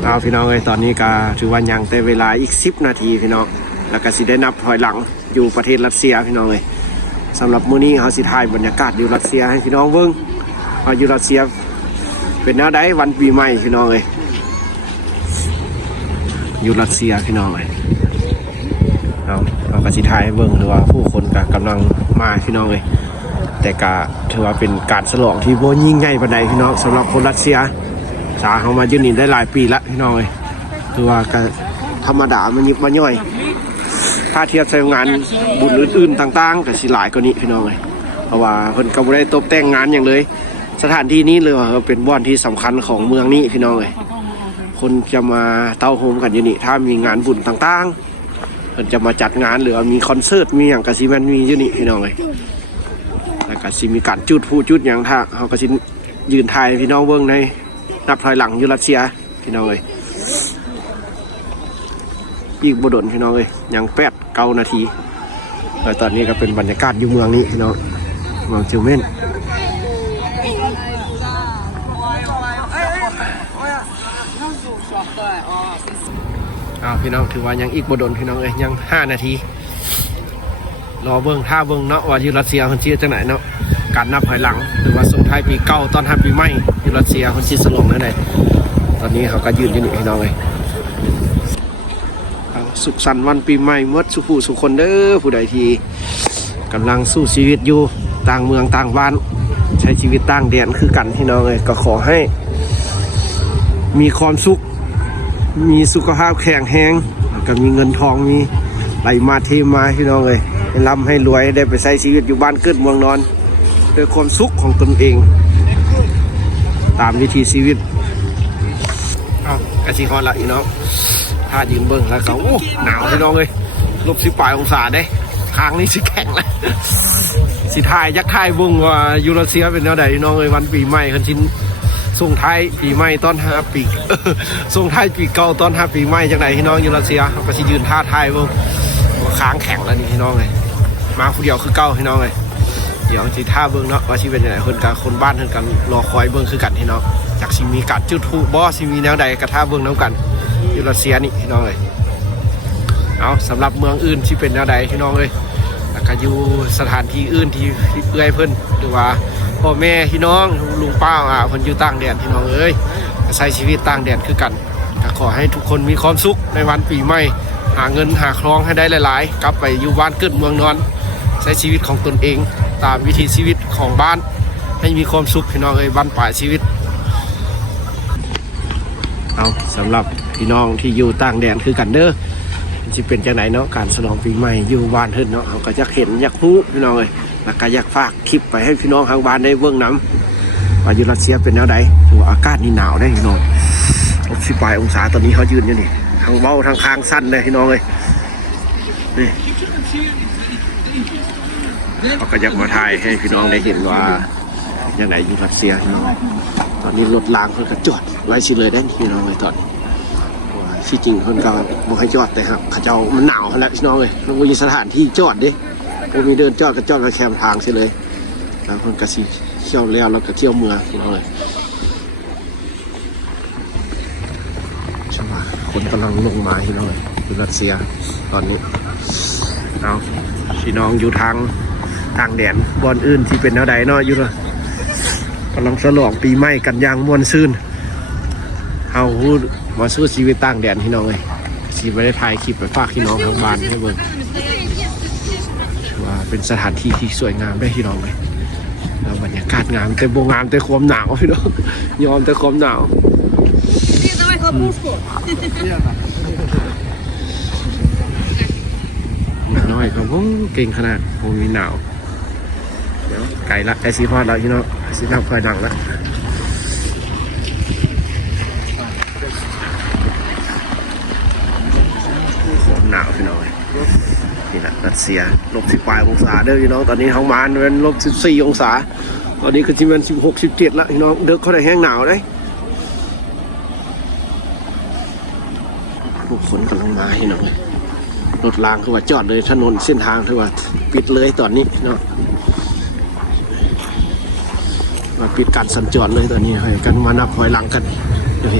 เอาพี่น้องเลยตอนนี้ก็ถือว่ายังแต่เวลาอีก10 นาทีพี่น้องแล้วก็สิได้นับถอยหลังอยู่ประเทศรัสเซียพี่น้องเลยสำหรับมื้อนี้เขาสิถ่ายบรรยากาศอยู่รัสเซียให้พี่น้องเบิ่งว่าอยู่รัสเซียเป็นแนวใดวันปีใหม่พี่น้องเลยอยู่รัสเซียพี่น้องเลยเราก็สิถ่ายให้เบิ่งหรือว่าผู้คนก็กำลังมาพี่น้องเลยแต่ก็ถือว่าเป็นการฉลองที่บ่ยิ่งใหญ่ปานใดพี่น้องสำหรับคนรัสเซียสาเขามาอยู่นี่ได้หลายปีละพี่น้องเลยถือว่าก็ธรรมดามันยิบมาย่อยถ้าเทียบใช้งานบุญอื่นๆต่างๆก็สิหลายกว่านี้พี่น้องเลยเพราะว่าเพิ่นก็บ่ได้ตกแต่งงานอย่างเลยสถานที่นี้เลยว่าเป็นบ่อนที่สำคัญของเมืองนี้พี่น้องเลยคนจะมาเต้าโฮมกันอยู่นี่ถ้ามีงานบุญต่างๆเพิ่นจะมาจัดงานหรือมีคอนเสิร์ตมีอย่างก็สิมันมีอยู่นี่พี่น้องเลยแล้วก็สิมีการจุดผู้จุดอย่างถ้าเขาก็สิยืนถ่ายพี่น้องเบิ่งในนับถอยหลังอยู่รัสเซียพี่น้องเลยอีกบดลพี่น้องเลยยัง8-9 นาทีแล้วตอนนี้ก็เป็นบรรยากาศอยู่เมืองนี้พี่น้องเมืองจิวเม่นพี่น้องถือว่ายังอีกบดลพี่น้องเลยยัง5 นาทีรอเบิ้งท่าเบิ้งเนาะว่าอยู่รัสเซียคนเชียจังไหนเนาะการนับถอยหลังหรือว่าส่งท้ายปีเก่าตอนรับปีใหม่อยู่รัสเซียคนเชียสลงนั่นเองตอนนี้เขาก็ยืนอยู่นี่พี่น้องเลยสุขสันต์วันปีใหม่เมื่อสุขผู้สุขคนเด้อผู้ใดที่กำลังสู้ชีวิตอยู่ต่างเมืองต่างบ้านใช้ชีวิตต่างแดนคือกันพี่น้องเลยก็ขอให้มีความสุขมีสุขภาพแข็งแรงก็มีเงินทองมีไหลมาเทมาพี่น้องเลยให้ร่ำให้รวยได้ไปใช้ชีวิตอยู่บ้านเกิดเมืองนอนด้วยความสุขของตนเองตามวิถีชีวิตกระชิฮอนละอีน้องถ้ายืนเบิ้งแล้วเขาโอ้หนาวพี่น้องเลย-18 องศาได้ค้างนี่สิแข็งเลยสิทายยักษ์ทายบุ้งว่ายูรัสเซียเป็นแนวใดพี่น้องเลยวันปีใหม่คันชินส่งท้ายปีใหม่ต้อนรับปีส่งท้ายปีเก่าต้อนรับปีใหม่จากไหนพี่น้องยูรัสเซียเขาก็สิยืนท่าทายบุ้งว่าค้างแข็งแล้วนี่พี่น้องเลยมาคนเดียวคือเก่าพี่น้องเลยเดี๋ยวสิท่าเบิ้งเนาะว่าชีเป็นยังไงคนกับคนบ้านเท่ากันรอคอยเบิ้งคือกันพี่น้องจากสิมีการจุดทูบบอสิมีแนวใดกระท่าเบิ้งน้ำกันยูรัสเซียนี่พี่น้องเลยเอาสำหรับเมืองอื่นที่เป็นแนวใดพี่น้องเลยแล้วก็อยู่สถานที่อื่นที่เอื้อยเพิ่นหรือว่าพ่อแม่พี่น้องลุงป้าเพิ่นอยู่ต่างแดนพี่น้องเอ้ยใช้ชีวิตต่างแดนคือกันก็ขอให้ทุกคนมีความสุขในวันปีใหม่หาเงินหาครองให้ได้หลายๆกลับไปอยู่บ้านเกิดเมืองนอนใช้ชีวิตของตนเองตามวิถีชีวิตของบ้านให้มีความสุขพี่น้องเอ้ยบ้านปลายชีวิตเอาสำหรับพี่น้องที่อยู่ต่างแดนคือกันเด้อจะเป็นจังไหนเนาะการฉลองปีใหม่อยู่บ้านเฮิรนเนาะเขาก็อยากเห็นอยากรู้พี่น้องเลยแล้วก็อยากฝากคลิปไปให้พี่น้องทางบ้านได้เบิ่งน้ำว่าอยู่รัสเซียเป็นแนวใดถือว่าอากาศนี่หนาวได้พี่น้อง-18 องศาตอนนี้เขายืนอยู่นี่ทางเบ้าทางคางสั้นเลยพี่น้องเลยนี่เขาก็อยากมาถ่ายให้พี่น้องได้เห็นว่าอย่างไรอยู่รัสเซียพี่น้องตอนนี้รถรางเขาก็จอดไล่ชิเลยได้พี่น้องเลยตอนที่จริงคนก็บอกให้จอดแต่ครับเขาเจ้ามันหนาวแล้วพี่น้องเลยมันมีสถานที่จอดดิผมมีเดินจอดก็จอดไปแคมทางใช่เลยแล้วคนก็สิเที่ยวแล้วก็เที่ยวเมืองพี่น้องเลยใช่ไหมคนกำลังลงมาพี่น้องเลยอยู่รัสเซียตอนนี้เอาพี่น้องอยู่ทางแดนบอนอื่นที่เป็นแนวใดเนาะอยู่เลยกำลังฉลองปีใหม่กันอย่างม่วนซื่นเอามาสู้ชีวิตต่างแดนพี่น้องเลยชีไม่ได้ถ่ายคลิปไปฝากพี่น้องทางบ้านให้เบิ่งว่าเป็นสถานที่ที่สวยงามได้พี่น้องเลยแล้วบรรยากาศงามแต่โบงามแต่ความหนาวพี่น้องยอมแต่ความหนาวน้อยครับผมเก่งขนาดผมมีหนาวเดี๋ยวไก่ละไอซีพอดแล้วพี่น้องซีนับคอยดังแล้วหนาวพี่น้องนี่แหละรัสเซีย-18 องศาเด้อพี่น้องตอนนี้ท้องมานเป็น-14 องศาตอนนี้คือที่มัน16-17แล้วพี่น้องเด็กเขาได้แห้งหนาวเลยผู้คนกำลังมาพี่น้องรถรางคือว่าจอดเลยถนนเส้นทางคือว่าปิดเลยตอนนี้เนาะมาปิดการสัญจรเลยตอนนี้ให้กันมานับถอยหลังกันเลย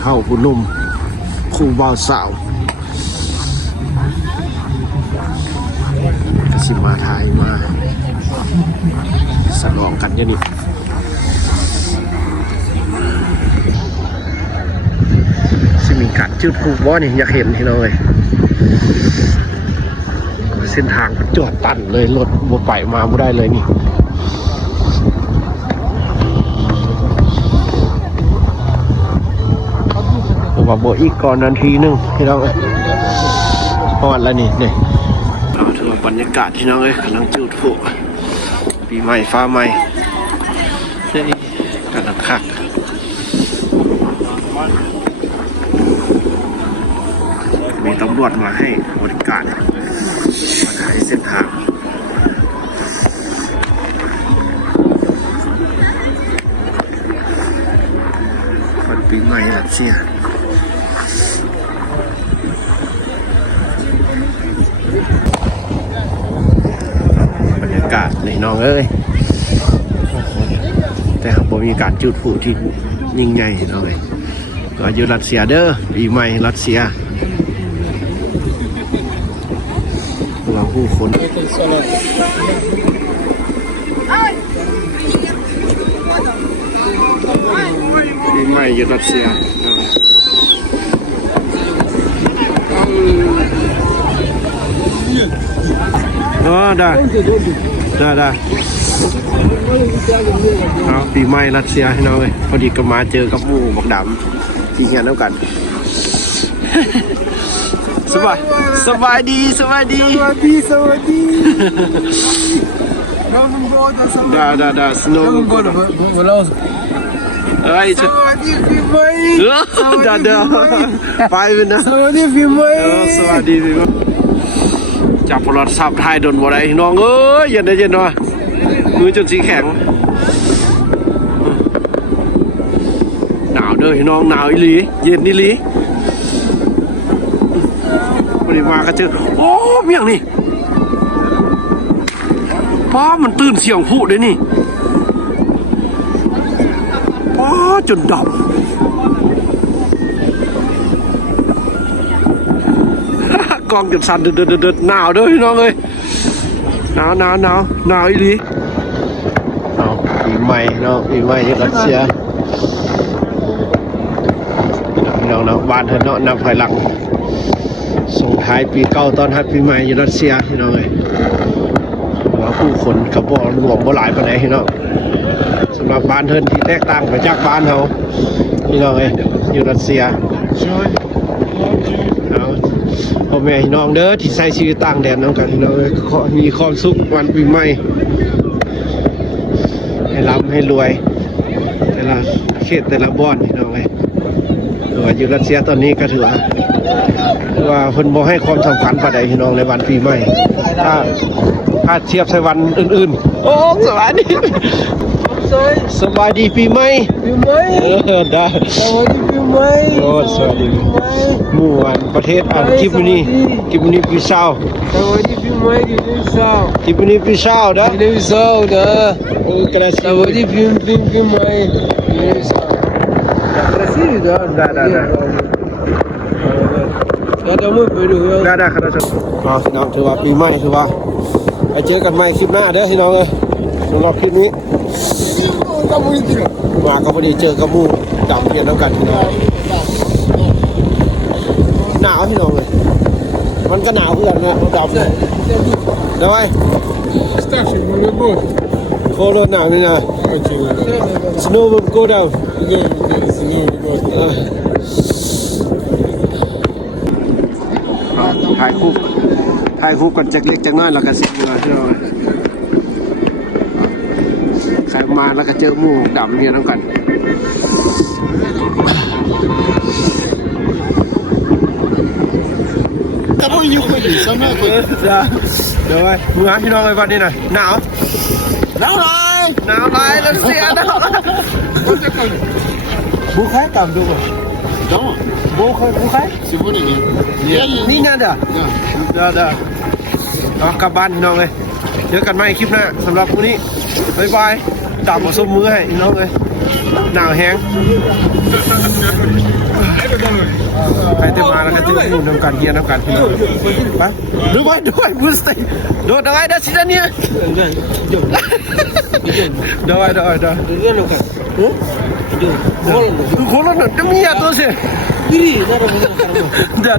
เฒ่าผู้หนุ่มคู่บ่าวสาวก็สิมาถ่ายมาสลองกันอยู่นี่สิมีการจุดพลุบ่นี่อยากเห็นที่น้องเอ้ยเส้นทางจอดตันเลยรถบ่ไปมาบ่ได้เลยนี่ผมว่าบ่อีกก่อนนาทีนึงพี่น้องเอ้ยพอดแล้วนี่เอาถือว่าบรรยากาศที่น้องเอ้ยกำลังจุดพลุปีใหม่ฟ้าใหม่นี่กำลังคักมีตำรวจมาให้บริการมาถ่ายเส้นทางวันปีใหม่รัสเซียบรรยากาศนี่น้องเอ้ยแต่หากบ่มีการจุดพลุที่ยิ่งใหญ่น้องเอ้ยก็อยู่รัสเซียเด้อปีใหม่รัสเซียเราผู้คนปีใหม่อยู่รัสเซียได้เอาปีใหม่รัสเซียให้น้องเลยพอดีก็มาเจอกับหมู่บักดำที่เฮียนแล้วกันสบายดีได้สนุกเอ้ยสวัสดีปีใหม่ได้ไปนะสวัสดีปีใหม่จับโทรศัพท์ถ่ายโดนบ่ได้น้องเอ้ยเย็นได้เย็นหน่อยมือจนสีแข็งหนาวเด้อน้องหนาวอีหลีเย็นอีหลีวันนี้มาก็เจอโอ้เมี่ยงนี่ป้ามันตื่นเสียงผู้เลยนี่ป้าจนดับกองจนสั่นเดือดหนาวเด้อพี่น้องเอ้ยหนาวอีหลีเอาปีใหม่เนาะปีใหม่ที่รัสเซียพี่น้องเนาะบ้านเธอเนาะนับถอยหลังส่งท้ายปีเก่าตอนรับปีใหม่อยู่รัสเซียพี่น้องเอ้ยว่าผู้คนกับบ่รวมบ่หลายปานใดพี่น้องสำหรับบ้านเธอที่แตกต่างไปจากบ้านเฮาพี่น้องเอ้ยอยู่รัสเซียเอาพ่อแม่พี่น้องเด้อที่ใช้ชีวิตต่างแดนนำกันพี่น้องเอ้ยขอมีความสุขวันปีใหม่ให้ร่ำให้รวยแต่ละเขตแต่ละบ้านพี่น้องเอ้ยอยู่รัสเซียตอนนี้ก็ถือว่าเพิ่นบ่ให้ความสำคัญปานใดพี่น้องในวันปีใหม่ถ้าเทียบใส่วันอื่นๆโอ้สบายดีปีใหม่ได้สวัสดีปีใหม่โอ้สวัสดีหมู่อันประเทศอันกิบนี้ปีเศร้าสวัสดีปีใหม่กิบนี้ปีเศร้านะโอ้กระสีสวัสดีปีใหม่กระสีได้ครับน้องถือว่าปีใหม่ถือว่าไปเจอกันใหม่คลิปหน้าเด้อพี่น้องเลยสำหรับคลิปนี้มาก็พอดีเจอกับหมู่ดำเพียนแล้วกันพี่น้องหนาวพี่น้องเลยมันก็หนาวเพื่อนนะดำได้ไหมโคโรหนาวนี่นะ Snow will go downถ่ายรูปกันจากเล็กจากน้อยแล้วก็สิมาเที่ยวใครมาแล้วก็เจอหมู่ดำเนี่ยทั้งกันแต่พวกอยู่ไม่ดีใช่ไหมเดี๋ยวไปมึงหาพี่น้องไปวันนี้หน่อยหนาวแล้วเสียหนาวบุคคลต่ำดูมั้ยБухай? Сегодня нет. Не надо. Да. กลับบ้านพี่น้องเลยเจอกันใหม่คลิปหน้าสำหรับวันนี้บ๊ายบายตามมาส้มมือให้พี่น้องเลย หนาวแห้งใครเต็มมาแล้วก็เต็มมุ่งทำการเฮียนทำการพี่น้องไปด้วยบูสเตย์โดดอะไรได้สิเนี่ยได้คนละหนึ่งจะมีอะไรตัวเสียเดี๋ยว